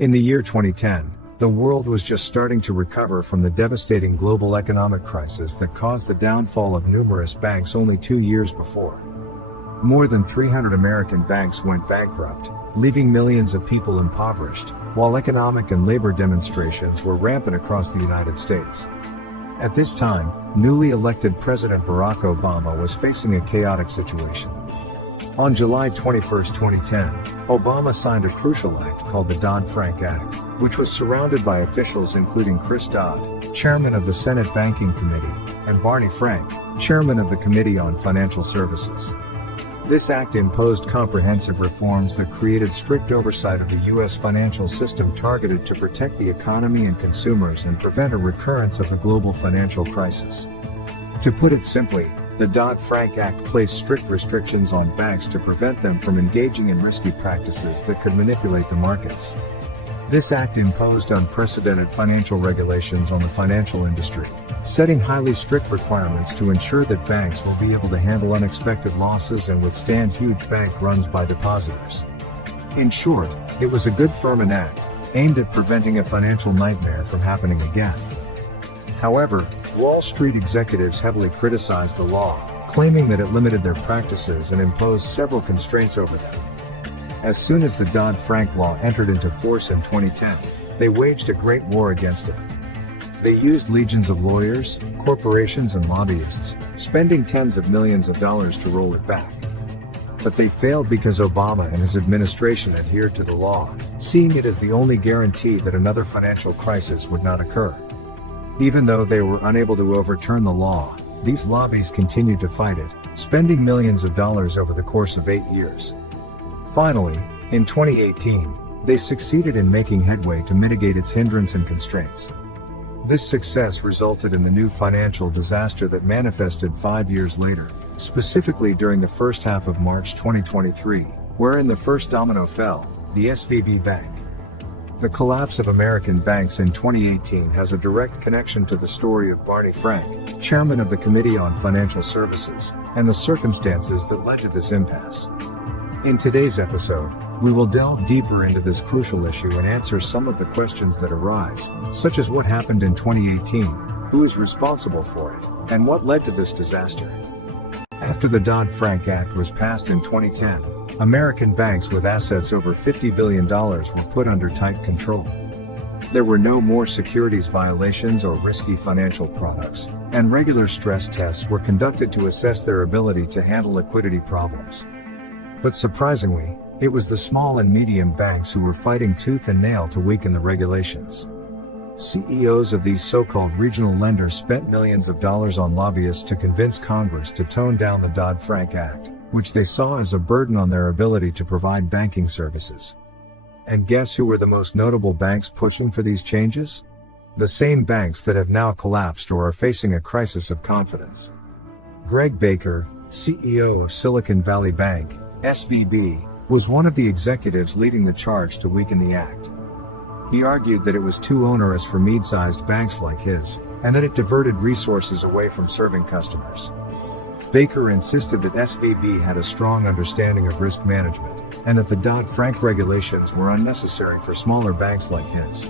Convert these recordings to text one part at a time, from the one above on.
In the year 2010, the world was just starting to recover from the devastating global economic crisis that caused the downfall of numerous banks only 2 years before. More than 300 American banks went bankrupt, leaving millions of people impoverished, while economic and labor demonstrations were rampant across the United States. At this time, newly elected President Barack Obama was facing a chaotic situation. On July 21, 2010, Obama signed a crucial act called the Dodd-Frank Act, which was surrounded by officials including Chris Dodd, chairman of the Senate Banking Committee, and Barney Frank, chairman of the Committee on Financial Services. This act imposed comprehensive reforms that created strict oversight of the U.S. financial system targeted to protect the economy and consumers and prevent a recurrence of the global financial crisis. To put it simply, the Dodd-Frank Act placed strict restrictions on banks to prevent them from engaging in risky practices that could manipulate the markets. This act imposed unprecedented financial regulations on the financial industry, setting highly strict requirements to ensure that banks will be able to handle unexpected losses and withstand huge bank runs by depositors. In short, it was a good firm act, aimed at preventing a financial nightmare from happening again. However, Wall Street executives heavily criticized the law, claiming that it limited their practices and imposed several constraints over them. As soon as the Dodd-Frank law entered into force in 2010, they waged a great war against it. They used legions of lawyers, corporations and lobbyists, spending tens of millions of dollars to roll it back. But they failed because Obama and his administration adhered to the law, seeing it as the only guarantee that another financial crisis would not occur. Even though they were unable to overturn the law, these lobbies continued to fight it, spending millions of dollars over the course of 8 years. Finally, in 2018, they succeeded in making headway to mitigate its hindrance and constraints. This success resulted in the new financial disaster that manifested 5 years later, specifically during the first half of March 2023, wherein the first domino fell, the SVB Bank. The collapse of American banks in 2018 has a direct connection to the story of Barney Frank, chairman of the Committee on Financial Services, and the circumstances that led to this impasse. In today's episode, we will delve deeper into this crucial issue and answer some of the questions that arise, such as what happened in 2018, who is responsible for it, and what led to this disaster. After the Dodd-Frank Act was passed in 2010, American banks with assets over $50 billion were put under tight control. There were no more securities violations or risky financial products, and regular stress tests were conducted to assess their ability to handle liquidity problems. But surprisingly, it was the small and medium banks who were fighting tooth and nail to weaken the regulations. CEOs of these so-called regional lenders spent millions of dollars on lobbyists to convince Congress to tone down the Dodd-Frank Act, which they saw as a burden on their ability to provide banking services. And guess who were the most notable banks pushing for these changes? The same banks that have now collapsed or are facing a crisis of confidence. Greg Baker, CEO of Silicon Valley Bank, SVB, was one of the executives leading the charge to weaken the act. He argued that it was too onerous for mid-sized banks like his, and that it diverted resources away from serving customers. Baker insisted that SVB had a strong understanding of risk management, and that the Dodd-Frank regulations were unnecessary for smaller banks like his.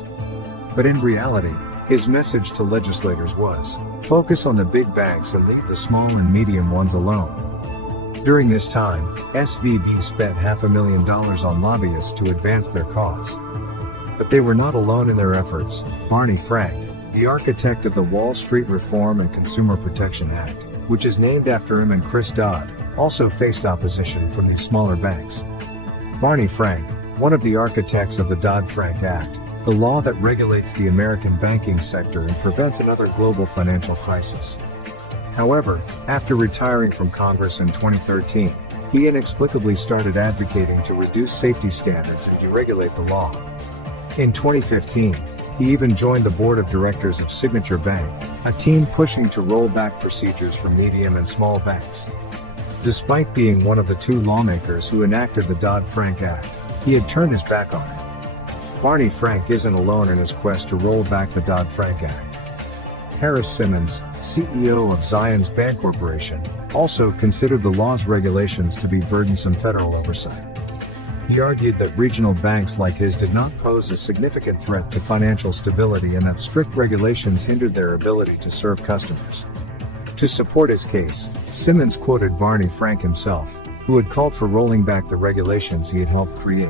But in reality, his message to legislators was, focus on the big banks and leave the small and medium ones alone. During this time, SVB spent $500,000 on lobbyists to advance their cause. But they were not alone in their efforts. Barney Frank, the architect of the Wall Street Reform and Consumer Protection Act, which is named after him, and Chris Dodd, also faced opposition from these smaller banks. Barney Frank, one of the architects of the Dodd-Frank Act, the law that regulates the American banking sector and prevents another global financial crisis. However, after retiring from Congress in 2013, he inexplicably started advocating to reduce safety standards and deregulate the law. In 2015, he even joined the board of directors of Signature Bank, a team pushing to roll back procedures for medium and small banks. Despite being one of the 2 lawmakers who enacted the Dodd-Frank Act, he had turned his back on it. Barney Frank isn't alone in his quest to roll back the Dodd-Frank Act. Harris Simmons, CEO of Zions Bancorporation, also considered the law's regulations to be burdensome federal oversight. He argued that regional banks like his did not pose a significant threat to financial stability and that strict regulations hindered their ability to serve customers. To support his case, Simmons quoted Barney Frank himself, who had called for rolling back the regulations he had helped create.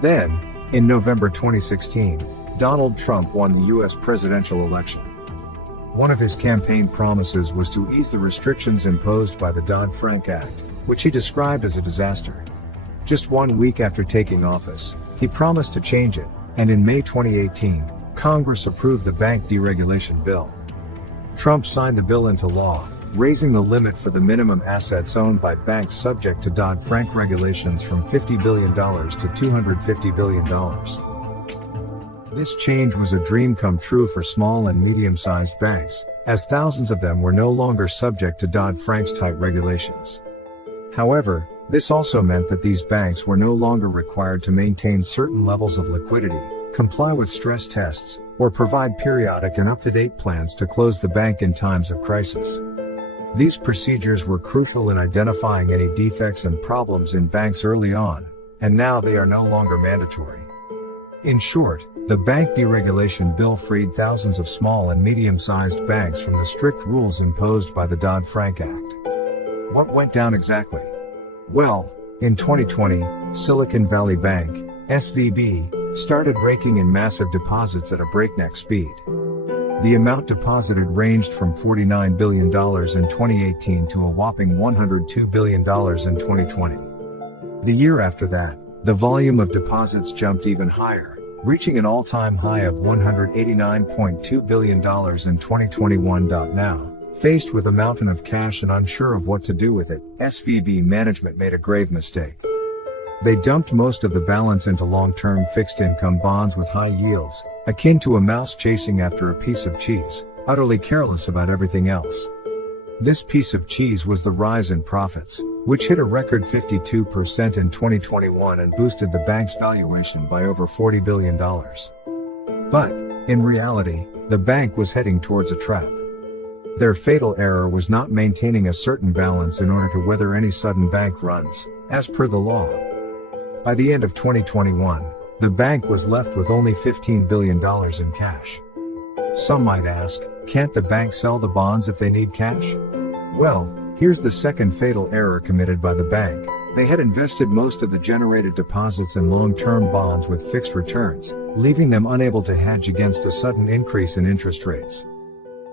Then, in November 2016, Donald Trump won the U.S. presidential election. One of his campaign promises was to ease the restrictions imposed by the Dodd-Frank Act, which he described as a disaster. Just 1 week after taking office, he promised to change it, and in May 2018, Congress approved the bank deregulation bill. Trump signed the bill into law, raising the limit for the minimum assets owned by banks subject to Dodd-Frank regulations from $50 billion to $250 billion. This change was a dream come true for small and medium-sized banks, as thousands of them were no longer subject to Dodd-Frank's tight regulations. However, this also meant that these banks were no longer required to maintain certain levels of liquidity, comply with stress tests, or provide periodic and up-to-date plans to close the bank in times of crisis. These procedures were crucial in identifying any defects and problems in banks early on, and now they are no longer mandatory. In short, the bank deregulation bill freed thousands of small and medium-sized banks from the strict rules imposed by the Dodd-Frank Act. What went down exactly? Well, in 2020, Silicon Valley Bank, SVB, started raking in massive deposits at a breakneck speed. The amount deposited ranged from $49 billion in 2018 to a whopping $102 billion in 2020. The year after that, the volume of deposits jumped even higher, reaching an all-time high of $189.2 billion in 2021. Now, faced with a mountain of cash and unsure of what to do with it, SVB management made a grave mistake. They dumped most of the balance into long-term fixed-income bonds with high yields, akin to a mouse chasing after a piece of cheese, utterly careless about everything else. This piece of cheese was the rise in profits, which hit a record 52% in 2021 and boosted the bank's valuation by over $40 billion. But, in reality, the bank was heading towards a trap. Their fatal error was not maintaining a certain balance in order to weather any sudden bank runs, as per the law. By the end of 2021, the bank was left with only $15 billion in cash. Some might ask, can't the bank sell the bonds if they need cash? Well, here's the second fatal error committed by the bank. They had invested most of the generated deposits in long-term bonds with fixed returns, leaving them unable to hedge against a sudden increase in interest rates.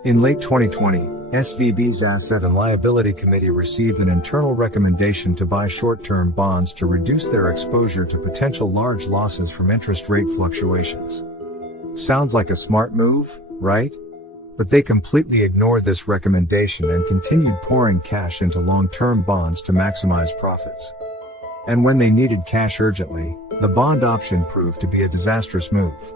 In late 2020, SVB's Asset and Liability Committee received an internal recommendation to buy short-term bonds to reduce their exposure to potential large losses from interest rate fluctuations. Sounds like a smart move, right? But they completely ignored this recommendation and continued pouring cash into long-term bonds to maximize profits. And when they needed cash urgently, the bond option proved to be a disastrous move.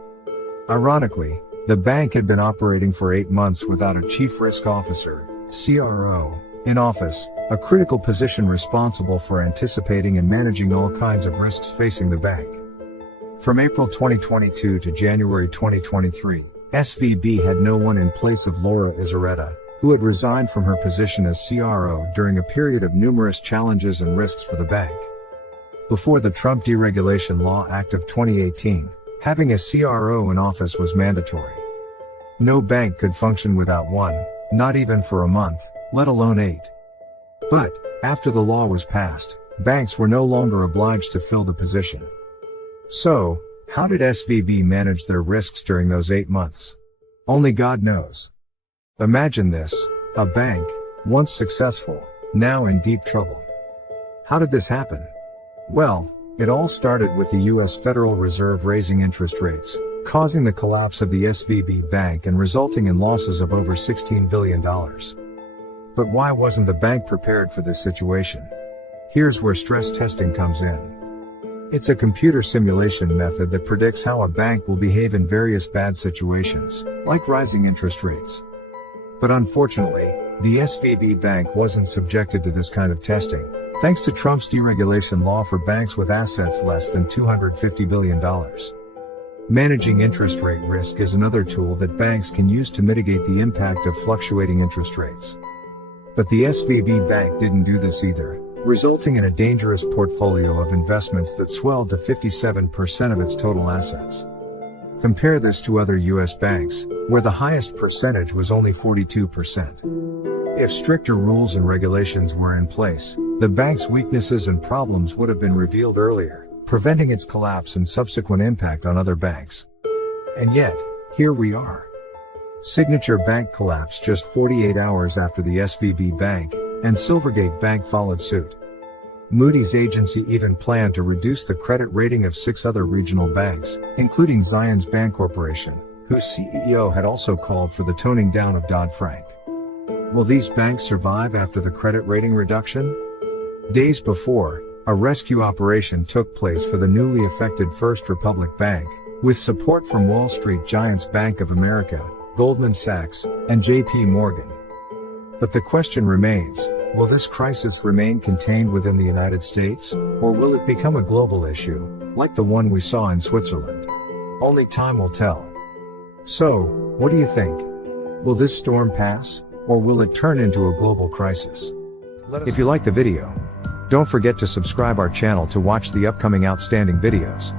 Ironically, the bank had been operating for 8 months without a chief risk officer, CRO, in office, a critical position responsible for anticipating and managing all kinds of risks facing the bank. From April 2022 to January 2023, SVB had no one in place of Laura Izzaretta, who had resigned from her position as CRO during a period of numerous challenges and risks for the bank. Before the Trump Deregulation Law Act of 2018, having a CRO in office was mandatory. No bank could function without one, not even for a month, let alone 8. But, after the law was passed, banks were no longer obliged to fill the position. So, how did SVB manage their risks during those 8 months? Only God knows. Imagine this, a bank, once successful, now in deep trouble. How did this happen? Well, it all started with the U.S. Federal Reserve raising interest rates, causing the collapse of the SVB Bank and resulting in losses of over $16 billion. But why wasn't the bank prepared for this situation? Here's where stress testing comes in. It's a computer simulation method that predicts how a bank will behave in various bad situations, like rising interest rates. But unfortunately, the SVB Bank wasn't subjected to this kind of testing, thanks to Trump's deregulation law for banks with assets less than $250 billion. Managing interest rate risk is another tool that banks can use to mitigate the impact of fluctuating interest rates. But the SVB Bank didn't do this either. resulting in a dangerous portfolio of investments that swelled to 57% of its total assets. Compare this to other US banks, where the highest percentage was only 42%. If stricter rules and regulations were in place, the bank's weaknesses and problems would have been revealed earlier, preventing its collapse and subsequent impact on other banks. And yet, here we are. Signature Bank collapsed just 48 hours after the SVB Bank and Silvergate Bank followed suit. Moody's agency even planned to reduce the credit rating of 6 other regional banks, including Zions Bancorporation, whose CEO had also called for the toning down of Dodd-Frank. Will these banks survive after the credit rating reduction? Days before, a rescue operation took place for the newly affected First Republic Bank, with support from Wall Street giants Bank of America, Goldman Sachs, and JP Morgan. But the question remains, will this crisis remain contained within the United States, or will it become a global issue, like the one we saw in Switzerland? Only time will tell. So, what do you think? Will this storm pass, or will it turn into a global crisis? If you like the video, don't forget to subscribe our channel to watch the upcoming outstanding videos.